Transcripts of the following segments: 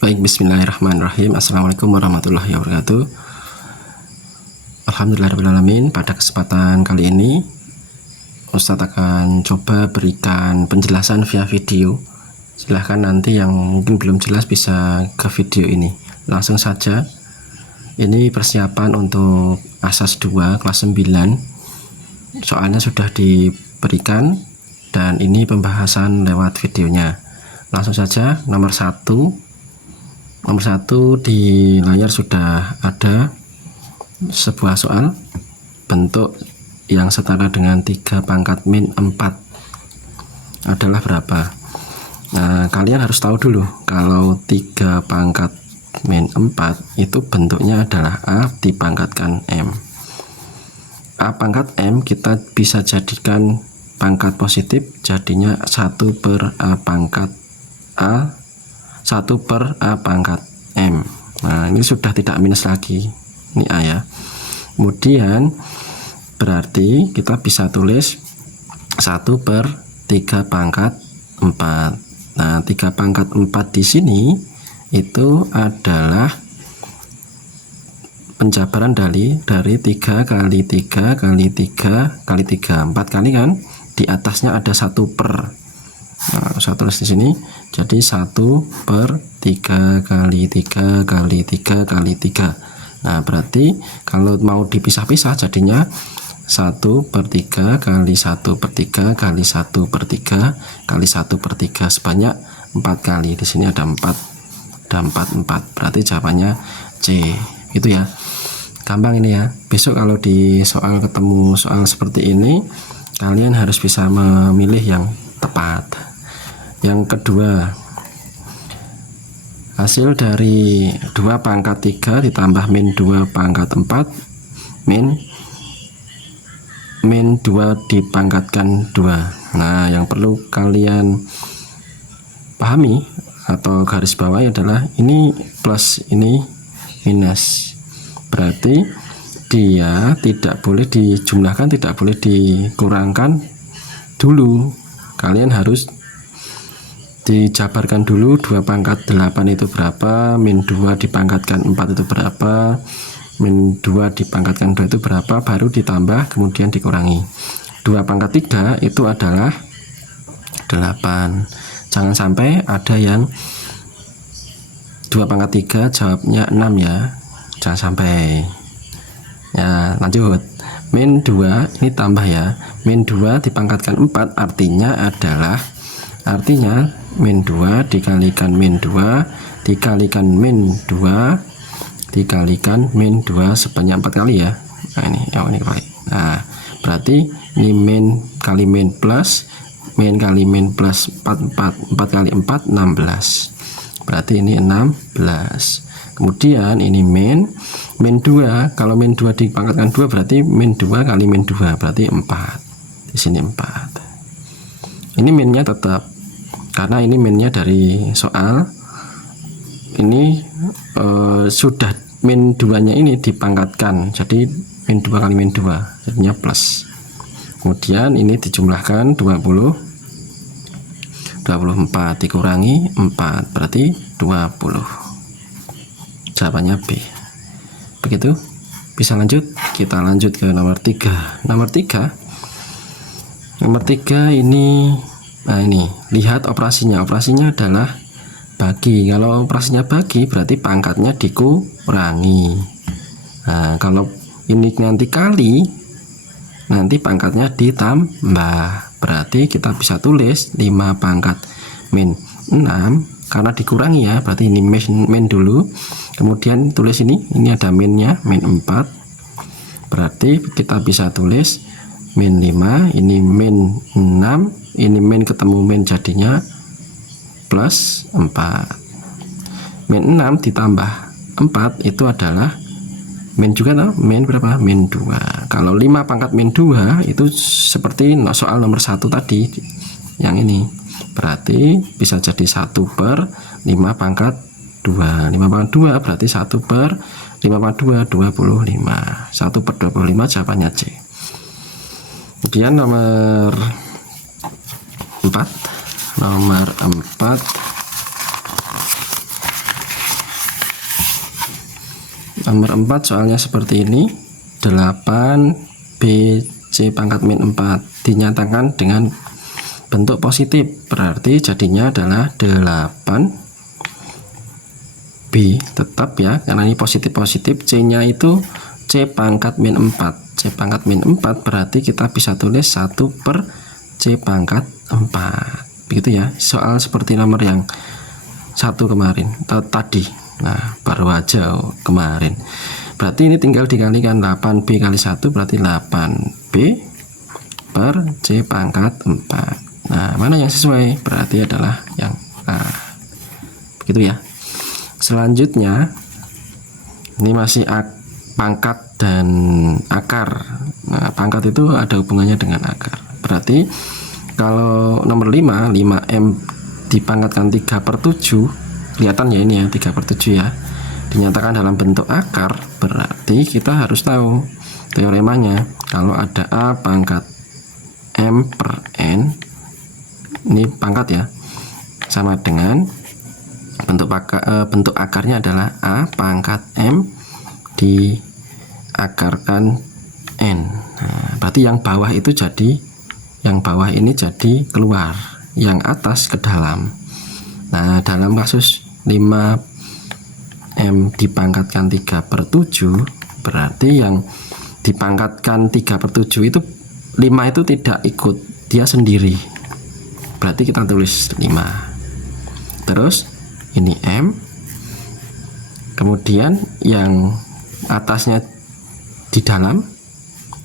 Baik, bismillahirrahmanirrahim. Assalamualaikum warahmatullahi wabarakatuh. Alhamdulillahirrahmanirrahim. Pada kesempatan kali ini Ustadz akan coba berikan penjelasan via video. Silahkan nanti yang mungkin belum jelas bisa ke video ini. Langsung saja. Ini persiapan untuk asas 2 kelas 9. Soalnya sudah diberikan dan ini pembahasan lewat videonya. Langsung saja. Nomor 1 di layar sudah ada sebuah soal bentuk yang setara dengan 3 pangkat min 4 adalah berapa. Nah, kalian harus tahu dulu kalau 3 pangkat min 4 itu bentuknya adalah A dipangkatkan M. A pangkat M kita bisa jadikan pangkat positif, jadinya 1 per A pangkat A 1 per A pangkat M. Nah, ini sudah tidak minus lagi, ini A ya. Kemudian berarti kita bisa tulis 1 per 3 pangkat 4. Nah, 3 pangkat 4 di sini itu adalah penjabaran dari 3 kali 3 kali 3 kali 3, 4 kali kan, di atasnya ada 1 per. Nah, saya tulis di sini jadi 1 per 3 kali 3 kali 3 kali 3. Nah, berarti kalau mau dipisah-pisah jadinya 1 per 3 kali 1 per 3 kali 1 per 3 kali 1 per 3 sebanyak 4 kali. Di sini ada 4 dan 4 berarti jawabannya C. Itu ya, gampang ini ya. Besok kalau di soal ketemu soal seperti ini, kalian harus bisa memilih yang tepat. Yang kedua, hasil dari 2 pangkat 3 ditambah min 2 pangkat 4 min 2 dipangkatkan 2. Nah, yang perlu kalian pahami atau garis bawahi adalah ini plus, ini minus. Berarti dia tidak boleh dijumlahkan, tidak boleh dikurangkan dulu. Kalian harus dijabarkan dulu 2 pangkat 8 itu berapa, min 2 dipangkatkan 4 itu berapa, min 2 dipangkatkan 2 itu berapa, baru ditambah kemudian dikurangi. 2 pangkat 3 itu adalah 8. Jangan sampai ada yang 2 pangkat 3 jawabnya 6 ya, jangan sampai ya. Lanjut, min 2 ini tambah ya, min 2 dipangkatkan 4 artinya min 2 dikalikan min 2 dikalikan min 2 dikalikan min 2 sebanyak 4 kali ya. Nah, ini baik. Nah, berarti ini min kali min plus min kali min plus 4 kali 4 16. Berarti ini 16. Kemudian ini min 2, kalau min 2 dipangkatkan 2 berarti min 2 kali min 2 berarti 4. Di sini 4. Ini minnya tetap karena ini minnya dari soal ini sudah min 2 nya ini dipangkatkan, jadi min 2 kali min 2 jadinya plus. Kemudian ini dijumlahkan 24 dikurangi 4 berarti 20. Jawabannya B. Begitu. Bisa lanjut. Kita lanjut ke nomor 3. Nomor 3 ini, nah ini lihat operasinya. Operasinya adalah bagi. Kalau operasinya bagi berarti pangkatnya dikurangi. Nah, kalau ini nanti kali, nanti pangkatnya ditambah. Berarti kita bisa tulis 5 pangkat min 6 karena dikurangi ya, berarti ini min dulu, kemudian tulis ini ada minnya min 4, berarti kita bisa tulis min 5, ini min 6, ini min ketemu min jadinya plus 4. Min 6 ditambah 4 itu adalah min juga no? Min berapa? Min 2. Kalau 5 pangkat min 2 itu seperti soal nomor 1 tadi yang ini, berarti bisa jadi 1 per 5 pangkat 2. 5 pangkat 2 berarti 1 per 5 pangkat 2 25. 1 per 25 jawabannya C. Kemudian nomor 4 Nomor 4 soalnya seperti ini. 8B C pangkat min 4 dinyatakan dengan bentuk positif, berarti jadinya adalah 8B tetap ya, karena ini positif, C nya itu C pangkat min 4. C pangkat min 4 berarti kita bisa tulis 1 per C pangkat 4. Begitu ya, soal seperti nomor yang 1 kemarin tadi. Nah, baru aja kemarin. Berarti ini tinggal dikalikan 8B kali 1 berarti 8B per C pangkat 4. Nah, mana yang sesuai? Berarti adalah yang A. Begitu ya. Selanjutnya, ini masih pangkat dan akar. Nah, pangkat itu ada hubungannya dengan akar. Berarti kalau nomor 5, 5M dipangkatkan 3/7, kelihatan ya ini ya, 3/7 ya, dinyatakan dalam bentuk akar, berarti kita harus tahu teoremanya. Kalau ada A pangkat M per N, ini pangkat ya, sama dengan bentuk akarnya adalah A pangkat M diakarkan N. Nah, berarti yang bawah itu jadi, yang bawah ini jadi keluar, yang atas ke dalam. Nah, dalam kasus 5M dipangkatkan 3/7, berarti yang dipangkatkan 3/7 itu 5 itu tidak ikut, dia sendiri. Berarti kita tulis 5. Terus ini M, kemudian yang atasnya di dalam,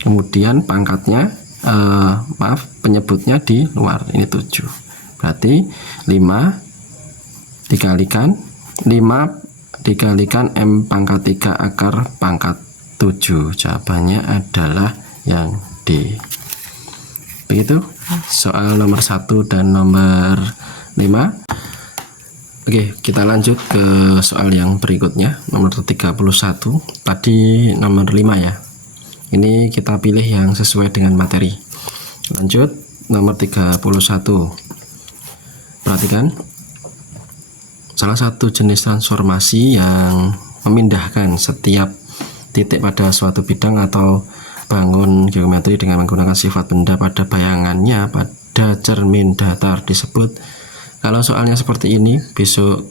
kemudian pangkatnya penyebutnya di luar, ini 7. Berarti 5 dikalikan M pangkat 3 akar pangkat 7. Jawabannya adalah yang D. Begitu soal nomor 1 dan nomor 5. Oke, kita lanjut ke soal yang berikutnya, nomor 31. Tadi nomor 5 ya. Ini kita pilih yang sesuai dengan materi. Lanjut nomor 31. Perhatikan, salah satu jenis transformasi yang memindahkan setiap titik pada suatu bidang atau bangun geometri dengan menggunakan sifat benda pada bayangannya pada cermin datar disebut. Kalau soalnya seperti ini, besok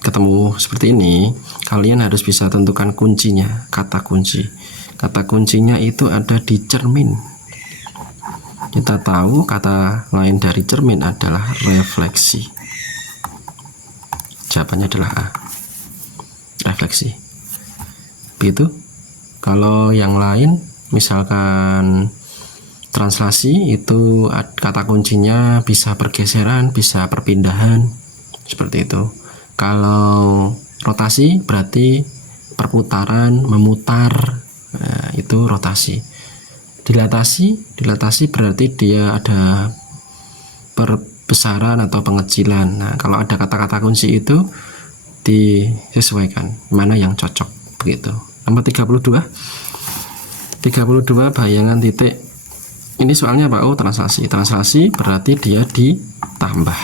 ketemu seperti ini, kalian harus bisa tentukan kuncinya, kata kunci. Kata kuncinya itu ada di cermin. Kita tahu kata lain dari cermin adalah refleksi. Jawabannya adalah A, refleksi. Begitu. Kalau yang lain, misalkan translasi, itu kata kuncinya bisa pergeseran, bisa perpindahan, seperti itu. Kalau rotasi berarti perputaran, memutar, nah, itu rotasi. Dilatasi berarti dia ada perbesaran atau pengecilan. Nah, kalau ada kata-kata kunci itu disesuaikan mana yang cocok, begitu. Nomor 32 bayangan titik. Ini soalnya apa? Oh, translasi berarti dia ditambah.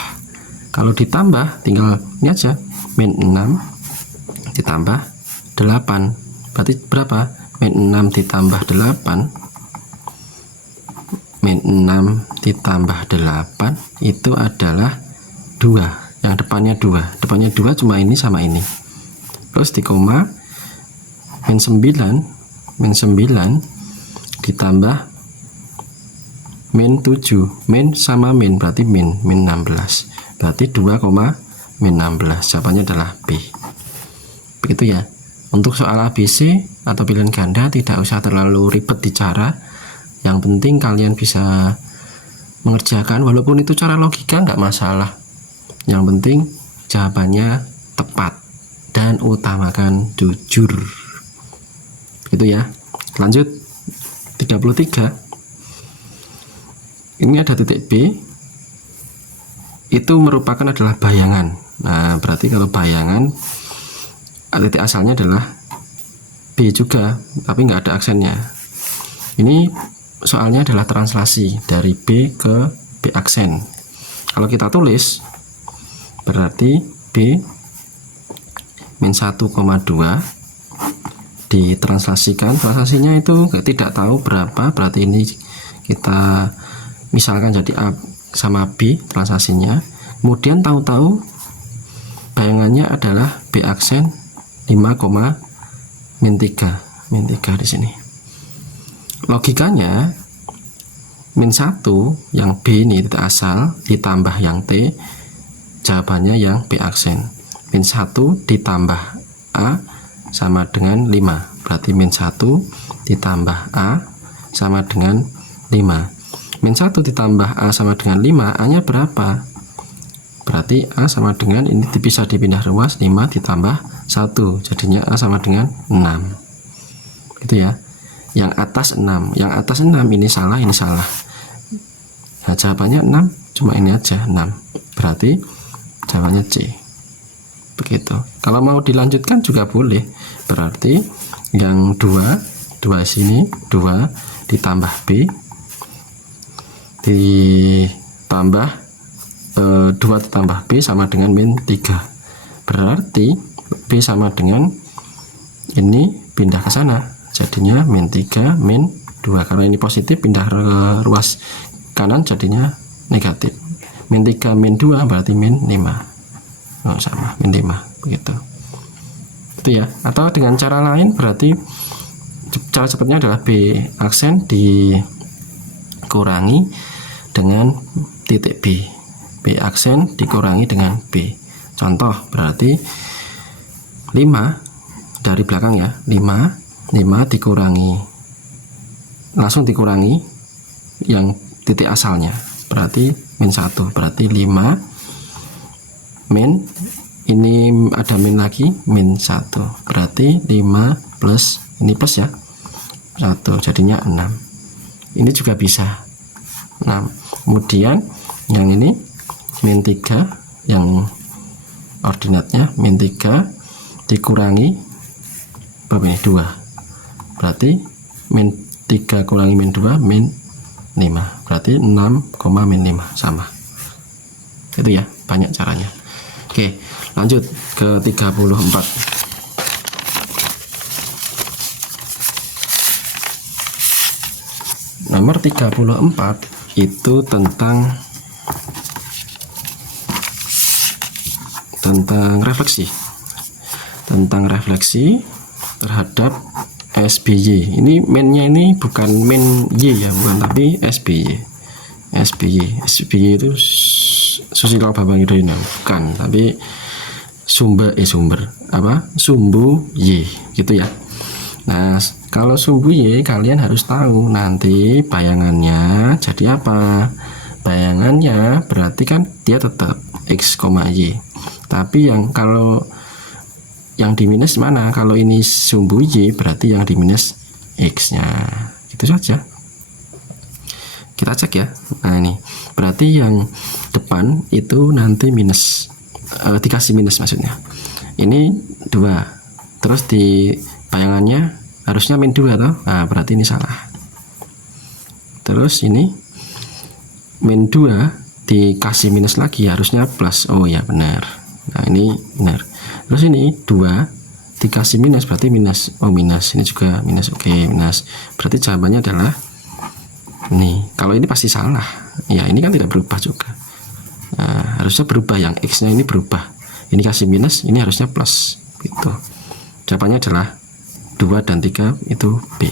Kalau ditambah tinggal ini aja, min 6 ditambah 8, berarti berapa? Min 6 ditambah 8, min 6 ditambah 8 itu adalah 2. Yang depannya 2 cuma ini sama ini. Terus di koma, min 9 ditambah min 7, min sama min berarti min 16, berarti 2, min 16. Jawabannya adalah B. Begitu ya. Untuk soal ABC atau pilihan ganda tidak usah terlalu ribet di cara, yang penting kalian bisa mengerjakan, walaupun itu cara logika nggak masalah, yang penting jawabannya tepat dan utamakan jujur. Gitu ya. Lanjut 33. Ini ada titik B, itu merupakan adalah bayangan. Nah, berarti kalau bayangan, titik asalnya adalah B juga, tapi nggak ada aksennya. Ini soalnya adalah translasi dari B ke B aksen. Kalau kita tulis, berarti B min 1,2 ditranslasikan. Translasinya itu tidak tahu berapa, berarti ini kita misalkan jadi A sama B translasinya. Kemudian tahu-tahu bayangannya adalah B aksen 5, min 3 di sini. Logikanya min 1 yang B ini titik asal ditambah yang T, jawabannya yang B aksen. Min 1 ditambah A sama dengan 5, berarti min 1 ditambah A sama dengan 5. Min 1 ditambah A sama dengan 5, A nya berapa? Berarti A sama dengan, ini bisa dipindah ruas, 5 ditambah 1, jadinya A sama dengan 6 gitu ya. Yang atas 6, yang atas 6 ini salah, ini salah. Nah, jawabannya 6, cuma ini aja 6, berarti jawabannya C. Begitu. Kalau mau dilanjutkan juga boleh, berarti yang 2 sini 2 ditambah B ditambah 2 ditambah B sama dengan min 3, berarti B sama dengan ini pindah ke sana, jadinya min 3 min 2, karena ini positif pindah ke ruas kanan jadinya negatif. Min 3 min 2 berarti min 5. Oh, sama min 5 begitu. Itu ya. Atau dengan cara lain berarti cara cepatnya adalah B aksen dikurangi dengan titik B. B aksen dikurangi dengan B. Contoh berarti 5 dari belakang ya, 5 dikurangi, langsung dikurangi yang titik asalnya, berarti min 1, berarti 5 min, ini ada min lagi, min 1, berarti 5 plus, ini plus ya, 1, jadinya 6. Ini juga bisa 6. Kemudian yang ini min 3, yang ordinatnya min 3 dikurangi berapa ini, 2, berarti min 3 kurangi min 2 min 5, berarti 6, min 5 sama. Itu ya, banyak caranya. Oke, lanjut ke 34. Nomor 34 itu tentang refleksi terhadap SBY. Ini mainnya ini bukan main Y ya, bukan, tapi SBY itu Susilo Bambang Yudhoyono, bukan, tapi sumbu Y gitu ya. Nah, kalau sumbu Y kalian harus tahu nanti bayangannya jadi apa. Bayangannya berarti kan dia tetap X, Y, tapi kalau yang di minus mana? Kalau ini sumbu Y berarti yang di minus X nya, gitu saja. Kita cek ya. Nah, ini berarti yang depan itu nanti minus, dikasih minus maksudnya. Ini 2, terus di bayangannya harusnya min 2 toh. Nah, berarti ini salah. Terus ini min 2 dikasih minus lagi, harusnya plus. Oh ya, benar. Nah, ini benar. Terus ini 2 dikasih minus, berarti minus. Oh, minus. Ini juga minus. Oke, minus. Berarti jawabannya adalah ini. Kalau ini pasti salah. Ya, ini kan tidak berubah juga. Nah, harusnya berubah, yang X-nya ini berubah. Ini kasih minus, ini harusnya plus. Gitu. Jawabannya adalah 2 dan 3 itu B.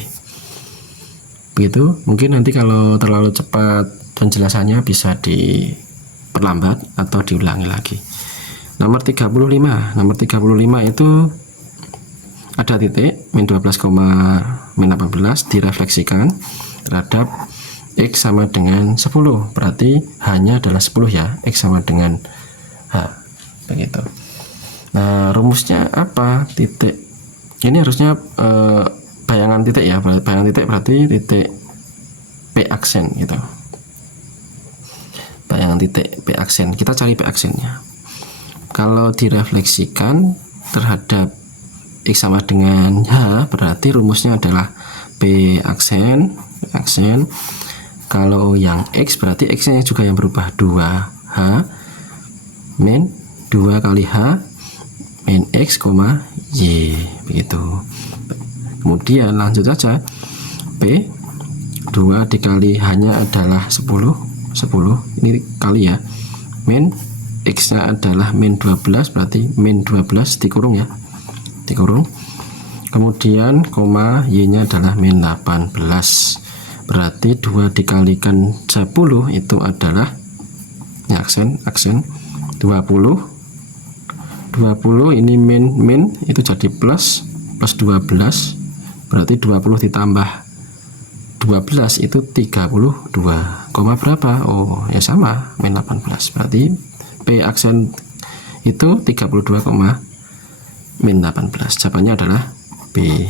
Begitu. Mungkin nanti kalau terlalu cepat penjelasannya bisa diperlambat atau diulangi lagi. Nomor 35. Nomor 35 itu ada titik min 12, min 18 direfleksikan terhadap X sama dengan 10. Berarti H-nya adalah 10 ya. X sama dengan H. Begitu. Nah, rumusnya apa? Titik. Ini harusnya bayangan titik ya. Bayangan titik berarti titik P aksen gitu. Bayangan titik P aksen. Kita cari P aksennya. Kalau direfleksikan terhadap X sama dengan H, berarti rumusnya adalah P aksen. Kalau yang X berarti X-nya juga yang berubah, 2H min 2 kali H min X, Y, begitu. Kemudian lanjut saja, P 2 dikali hanya adalah 10 ini kali ya, min X nya adalah min 12, berarti min 12 dikurung ya, dikurung, kemudian koma Y nya adalah min 18, berarti 2 dikalikan 10 itu adalah ya, aksen 20 ini min itu jadi plus 12, berarti 20 ditambah 12 itu 32, koma berapa? Oh ya sama, min 18, berarti P aksen itu 32, min 18. Jawabannya adalah B,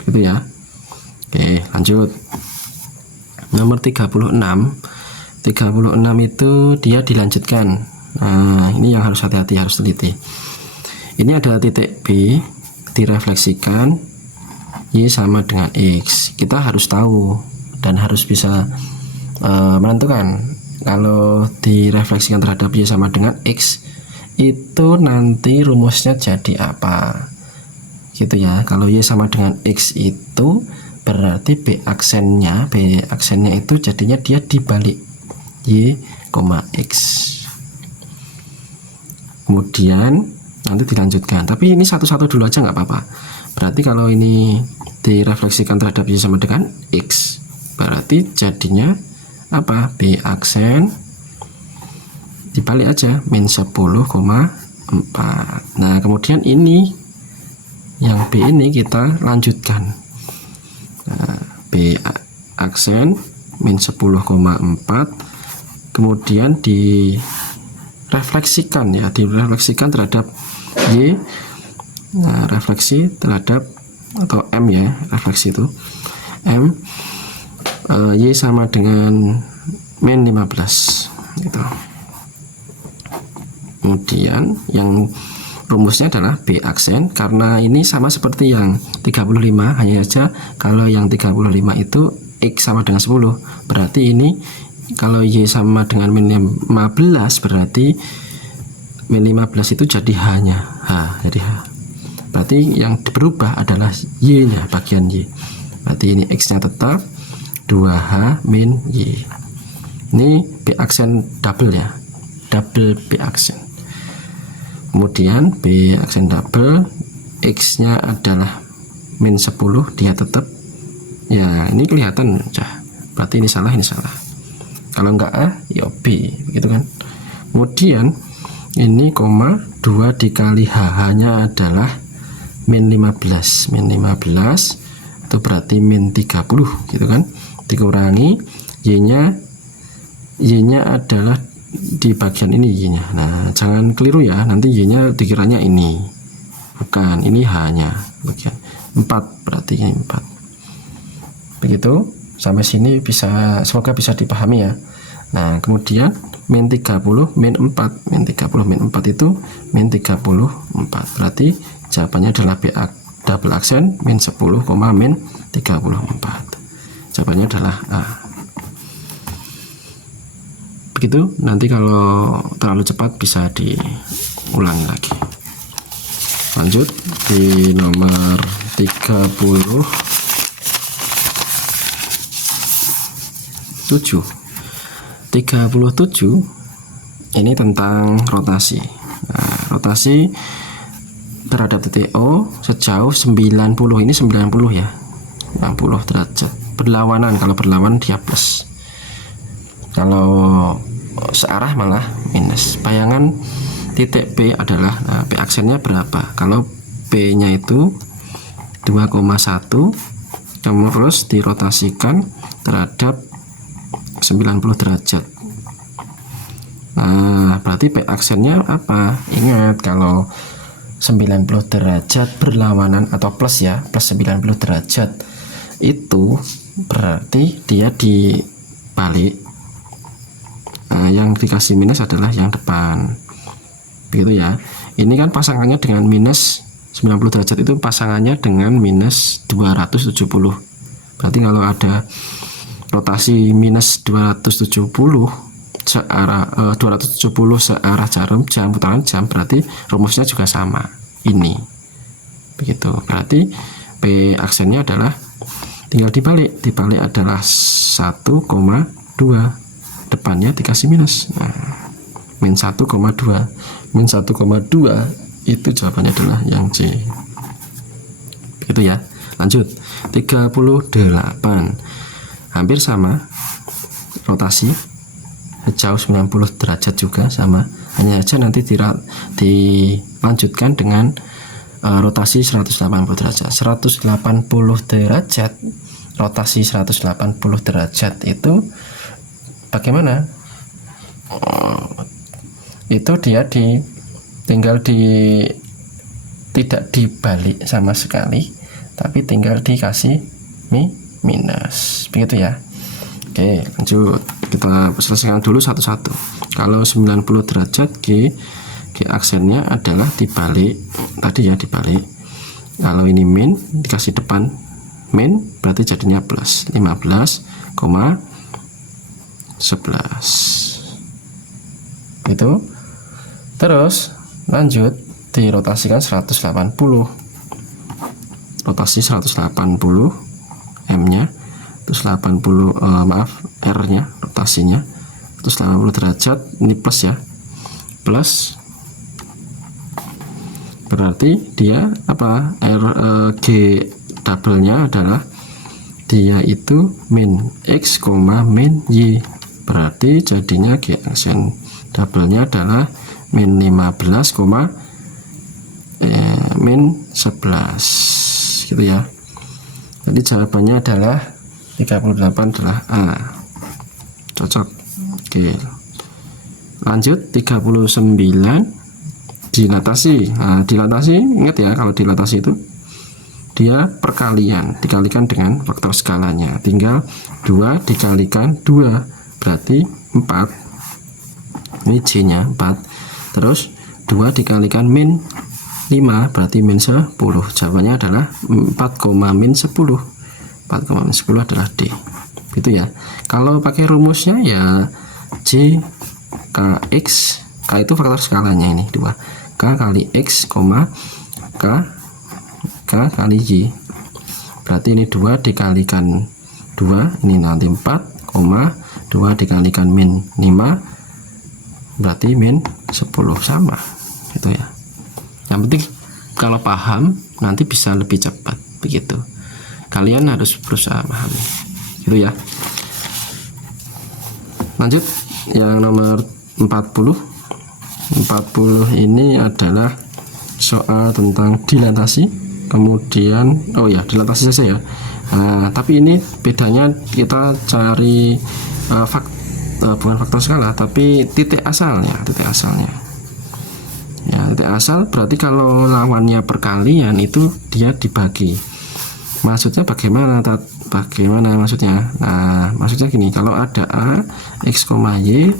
begitu ya. Oke, lanjut nomor 36 itu dia dilanjutkan. Nah, ini yang harus hati-hati, harus teliti. Ini ada titik B direfleksikan Y sama dengan X. Kita harus tahu dan harus bisa menentukan kalau direfleksikan terhadap Y sama dengan X itu nanti rumusnya jadi apa, gitu ya. Kalau Y sama dengan X itu berarti B aksennya itu jadinya dia dibalik Y, X. Kemudian nanti dilanjutkan, tapi ini satu-satu dulu aja nggak apa-apa. Berarti kalau ini direfleksikan terhadap Y sama dengan X, berarti jadinya apa? B aksen dibalik aja, min 10,4. Nah kemudian ini yang B ini kita lanjutkan, nah, B aksen min 10,4, kemudian direfleksikan ya, direfleksikan terhadap Y. Nah refleksi terhadap atau M ya, refleksi itu M, Y sama dengan min 15 gitu. Kemudian yang rumusnya adalah B aksen, karena ini sama seperti yang 35, hanya saja kalau yang 35 itu X sama dengan 10, berarti ini kalau Y sama dengan min 15 berarti min 15 itu jadi hanya H, jadi H. Berarti yang berubah adalah Y nya, bagian Y. Berarti ini X nya tetap 2H min Y. Ini B aksen double ya, double B aksen. Kemudian B aksen double, X nya adalah min 10, dia tetap ya, ini kelihatan ya. Berarti ini salah, kalau enggak A ya B, begitu kan. Kemudian ini koma 2 dikali H nya adalah min 15, itu berarti min 30 gitu kan, dikurangi Y nya adalah di bagian ini Y nya. Nah jangan keliru ya, nanti Y nya dikiranya ini, bukan, ini H nya bagian 4, berarti ini 4. Begitu, sampai sini bisa, semoga bisa dipahami ya. Nah kemudian min 30 min 4, min 30 min 4 itu min 34, berarti jawabannya adalah B double aksen min 10, min 34. Jawabannya adalah A. Begitu, nanti kalau terlalu cepat bisa diulangi lagi. Lanjut di nomor 37. Ini tentang rotasi. Nah, rotasi terhadap titik O sejauh 90, ini 90 ya, 90 derajat. Berlawanan, kalau berlawanan dia plus, kalau searah malah minus. Bayangan titik B adalah, nah, B aksennya berapa? Kalau B nya itu 2,1, terus dirotasikan terhadap 90 derajat. Nah berarti B aksennya apa? Ingat, kalau 90 derajat berlawanan atau plus ya, plus 90 derajat itu berarti dia dibalik. Nah, yang dikasih minus adalah yang depan, begitu ya. Ini kan pasangannya dengan minus 90 derajat itu pasangannya dengan minus 270. Berarti kalau ada rotasi minus 270 searah 270 searah jam putaran jam, berarti rumusnya juga sama ini, begitu. Berarti P aksennya adalah tinggal dibalik adalah 1,2, depannya dikasih minus. Nah, min 1,2 itu jawabannya adalah yang C. Begitu ya. Lanjut 38, hampir sama, rotasi jauh 90 derajat juga sama, hanya saja nanti dilanjutkan dengan rotasi 180 derajat. 180 derajat, rotasi 180 derajat itu bagaimana? Itu dia tinggal tidak dibalik sama sekali, tapi tinggal dikasih minus, begitu ya. Oke, lanjut, kita selesaikan dulu satu-satu. Kalau 90 derajat, G aksennya adalah dibalik tadi ya, dibalik. Kalau ini min dikasih depan min, berarti jadinya plus 15,11 itu. Terus lanjut dirotasikan 180, rotasi 180, M nya terus 80, R nya rotasinya 180 derajat, ini plus ya, plus berarti dia apa, G double nya adalah dia itu min X, min Y, berarti jadinya G aksen double nya adalah min 15, min 11 gitu ya. Jadi jawabannya adalah 38 adalah A, cocok. Oke, lanjut 39, dilatasi. Nah, dilatasi, ingat ya, kalau dilatasi itu dia perkalian, dikalikan dengan faktor skalanya, tinggal 2 dikalikan 2 berarti 4, ini J nya 4, terus 2 dikalikan min 5 berarti min 10, jawabannya adalah 4,-10 adalah D, gitu ya. Kalau pakai rumusnya ya J KX, K itu faktor skalanya, ini 2, K kali X, K kali Y, berarti ini 2 dikalikan 2, ini nanti 4, 2 dikalikan min 5 berarti min 10, sama gitu ya. Yang penting kalau paham nanti bisa lebih cepat, begitu. Kalian harus berusaha pahami, gitu ya. Lanjut yang nomor 40 ini adalah soal tentang dilatasi, kemudian dilatasi saja ya. Nah, tapi ini bedanya kita cari bukan faktor skala tapi titik asalnya ya. Titik asal berarti kalau lawannya perkalian itu dia dibagi. Maksudnya bagaimana maksudnya? Nah, maksudnya gini, kalau ada A, X, Y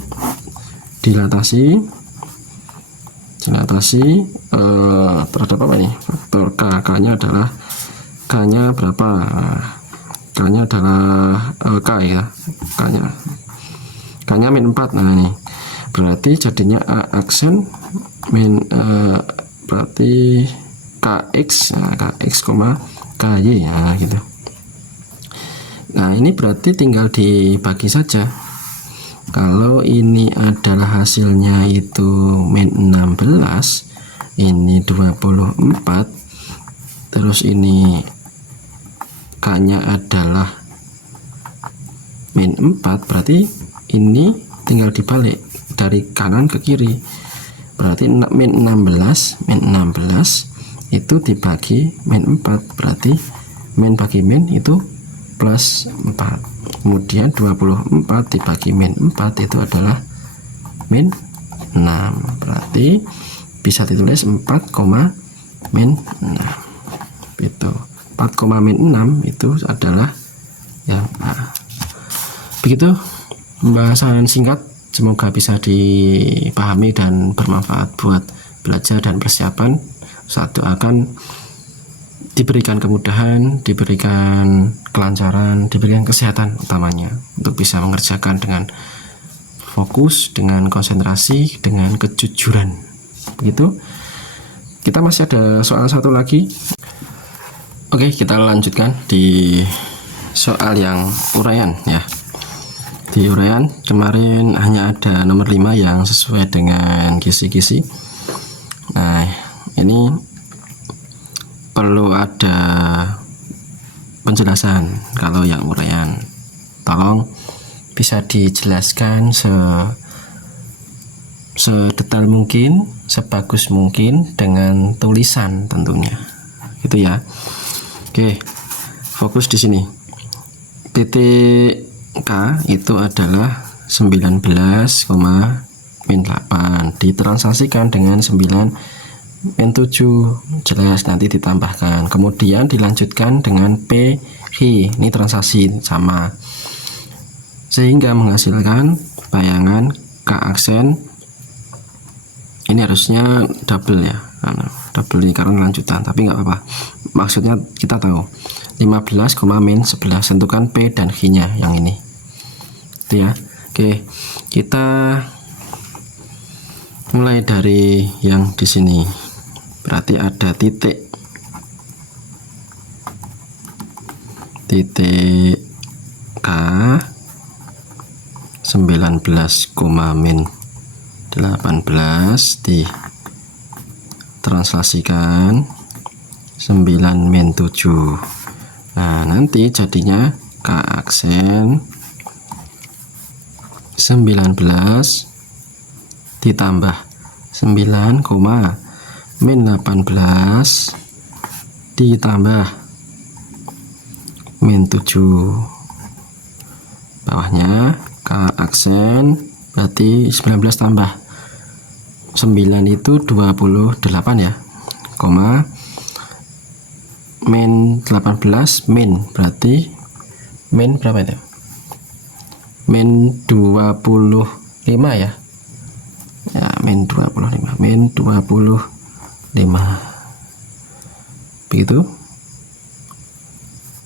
dilatasi terhadap apa ini? Faktor K, K-nya adalah, K-nya berapa? K-nya adalah K ya, K-nya min 4. Nah, ini berarti jadinya A aksen min berarti KX, KX, KY ya gitu. Nah, ini berarti tinggal dibagi saja. Kalau ini adalah hasilnya itu min 16, ini 24, terus ini K-nya adalah min 4, berarti ini tinggal dibalik dari kanan ke kiri. Berarti min 16 itu dibagi min 4, berarti min bagi min itu plus 4. Kemudian 24 dibagi min 4 itu adalah min 6, berarti bisa ditulis 4, min 6 itu 4, min 6 itu adalah yang A. Begitu pembahasan singkat, semoga bisa dipahami dan bermanfaat buat belajar dan persiapan. Saat doakan diberikan kemudahan, diberikan kelancaran, diberikan kesehatan utamanya untuk bisa mengerjakan dengan fokus, dengan konsentrasi, dengan kejujuran. Begitu. Kita masih ada soal satu lagi. Oke, Oke, kita lanjutkan di soal yang uraian ya. Di uraian kemarin hanya ada nomor 5 yang sesuai dengan kisi-kisi. Nah, ini perlu ada penjelasan kalau yang uraian. Tolong bisa dijelaskan sedetail mungkin, sebagus mungkin dengan tulisan tentunya. Gitu ya. Oke, fokus di sini. Titik K itu adalah 19, min 8 ditransaksikan dengan 9 min 7, jelas nanti ditambahkan, kemudian dilanjutkan dengan PH, ini transaksi sama, sehingga menghasilkan bayangan K aksen. Ini harusnya double ya, double ini karena lanjutan, tapi nggak apa-apa, maksudnya kita tahu 15, min 11, tentukan P dan Q nya yang ini itu ya. Oke, kita mulai dari yang di sini, berarti ada titik K 19, min 18 ditranslasikan 9 min 7. Nah, nanti jadinya K aksen 19 ditambah 9, min 18 ditambah min 7. Bawahnya K aksen berarti 19 tambah 9 itu 28 ya, min 18 min berarti min berapa itu? Min 25 ya. Ya, min 25. Begitu.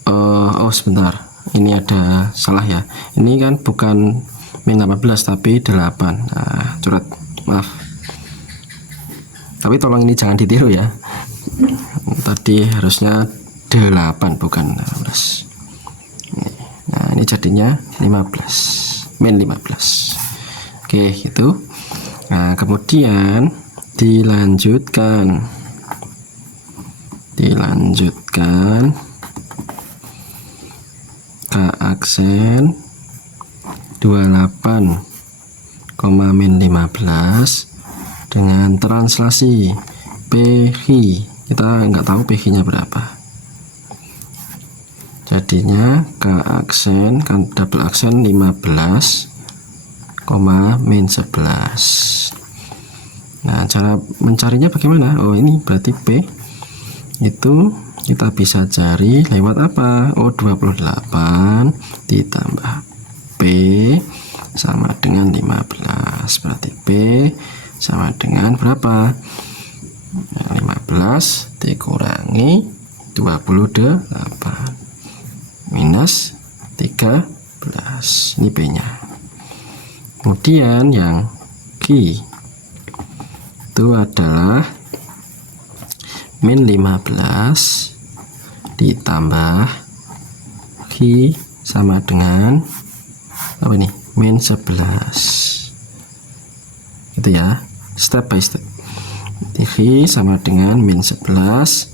Oh sebentar. Ini ada salah ya. Ini kan bukan min 18 tapi 8. Nah, curhat. Maaf. Tapi tolong ini jangan ditiru ya. Tadi harusnya 8 bukan 16. Nah, ini jadinya 15, min 15. Oke, gitu. Nah, kemudian dilanjutkan K aksen 28, min 15 dengan translasi PH. Kita nggak tahu PH nya berapa, jadinya K aksen kan double aksen 15, min 11. Nah, cara mencarinya bagaimana? Oh, ini berarti P itu kita bisa cari lewat apa? Oh, 28 ditambah P sama dengan 15, berarti P sama dengan berapa? 15 dikurangi 28 minus 13, ini P nya. Kemudian yang Q itu adalah min 15 ditambah Q sama dengan apa ini? Min 11. Gitu ya, step by step. Q sama dengan min 11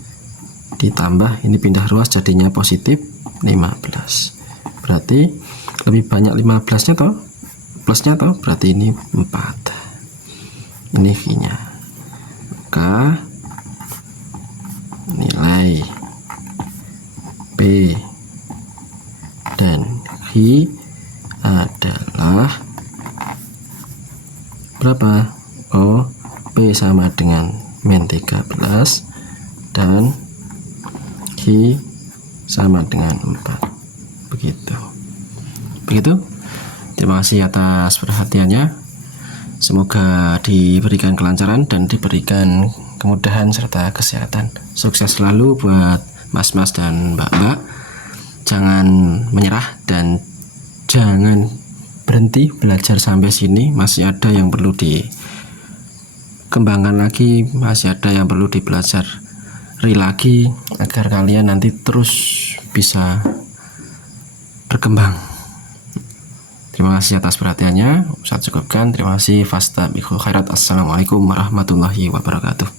ditambah, ini pindah ruas jadinya positif 15. Berarti lebih banyak 15 nya toh, plusnya toh, berarti ini 4. Ini V nya. Maka nilai P dan Q adalah berapa? Oh, P sama dengan min 13 dan Q sama dengan 4. Begitu. Terima kasih atas perhatiannya. Semoga diberikan kelancaran dan diberikan kemudahan serta kesehatan. Sukses selalu buat mas-mas dan mbak-mbak. Jangan menyerah dan jangan berhenti belajar sampai sini. Masih ada yang perlu dikembangkan lagi, masih ada yang perlu dibelajar lagi agar kalian nanti terus bisa berkembang. Terima kasih atas perhatiannya. Saya cukupkan. Terima kasih. Fastabiqul khairat. Assalamualaikum warahmatullahi wabarakatuh.